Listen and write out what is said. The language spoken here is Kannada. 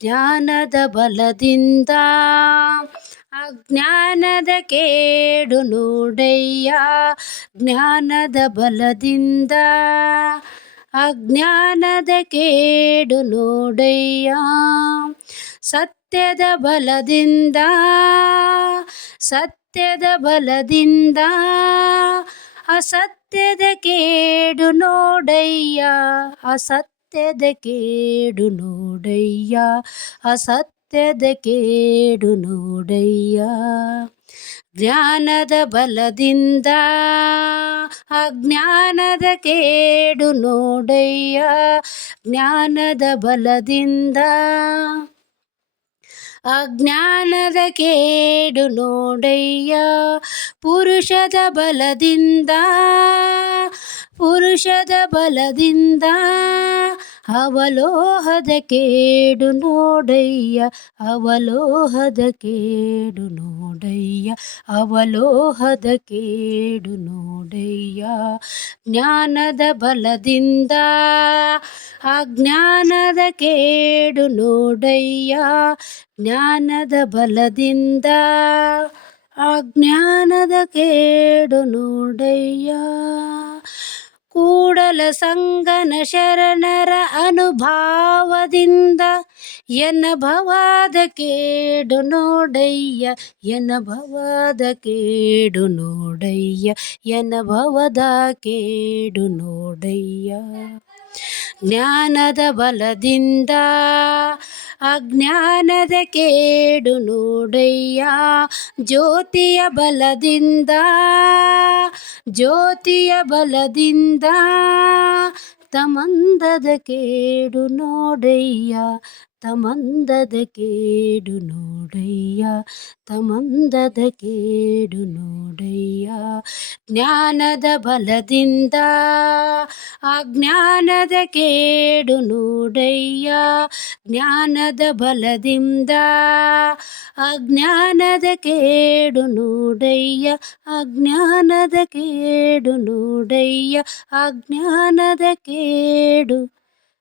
ಜ್ಞಾನದ ಬಲದಿಂದ ಅಜ್ಞಾನದ ಕೇಡು ನೋಡಯ್ಯ. ಜ್ಞಾನದ ಬಲದಿಂದ ಅಜ್ಞಾನದ ಕೇಡು ನೋಡಯ್ಯ. ಸತ್ಯದ ಬಲದಿಂದ ಸತ್ಯದ ಬಲದಿಂದ ಅಸತ್ಯದ ಕೇಡು ನೋಡಯ್ಯ. ಅಸತ್ಯದ ಕೇಡು ನೋಡಯ್ಯ ಅಸತ್ಯದ ಕೇಡು ನೋಡಯ್ಯ. ಜ್ಞಾನದ ಬಲದಿಂದ ಅಜ್ಞಾನದ ಕೇಡು ನೋಡಯ್ಯ ಜ್ಞಾನದ ಬಲದಿಂದ ಅಜ್ಞಾನದ ಕೇಡು ನೋಡಯ್ಯ ಪುರುಷದ ಬಲದಿಂದ ಪುರುಷದ ಬಲದಿಂದ ಅವಲೋಹದ ಕೇಡು ನೋಡಯ್ಯ ಅವಲೋಹದ ಕೇಡು ನೋಡಯ್ಯ. ಅವಲೋಹದ ಕೇಡು ನೋಡಯ್ಯ. ಜ್ಞಾನದ ಬಲದಿಂದ ಅಜ್ಞಾನದ ಕೇಡು ನೋಡಯ್ಯ. ಜ್ಞಾನದ ಬಲದಿಂದ ಅಜ್ಞಾನದ ಕೇಡು ನೋಡಯ್ಯ. ಕೂಡಲ ಸಂಗನ ಶರಣರ ಅನುಭಾವದಿಂದ ಭವಾದ ಕೇಡು ನೋಡಯ್ಯ ಭವದ ಕೇಡು ನೋಡಯ್ಯ ಎನ್ನ ಭವದ ಕೇಡು ನೋಡಯ್ಯ. ಜ್ಞಾನದ ಬಲದಿಂದ ಅಜ್ಞಾನದ ಕೇಡು ನೋಡಯ್ಯ, ಜ್ಯೋತಿಯ ಬಲದಿಂದ ಜ್ಯೋತಿಯ ಬಲದಿಂದ ತಮಂದದ ಕೇಡು ನೋಡಯ್ಯ ತಮಂದದ ಕೇಡು ನೋಡಯ್ಯ, ತಮಂದದ ಕೇಡು ನೋಡಯ್ಯ. ಜ್ಞಾನದ ಬಲದಿಂದ ಅಜ್ಞಾನದ ಕೇಡು ನೋಡಯ್ಯ, ಜ್ಞಾನದ ಬಲದಿಂದ ಅಜ್ಞಾನದ ಕೇಡು ನೋಡಯ್ಯ, ಅಜ್ಞಾನದ ಕೇಡು ನೋಡಯ್ಯ, ಅಜ್ಞಾನದ ಕೇಡು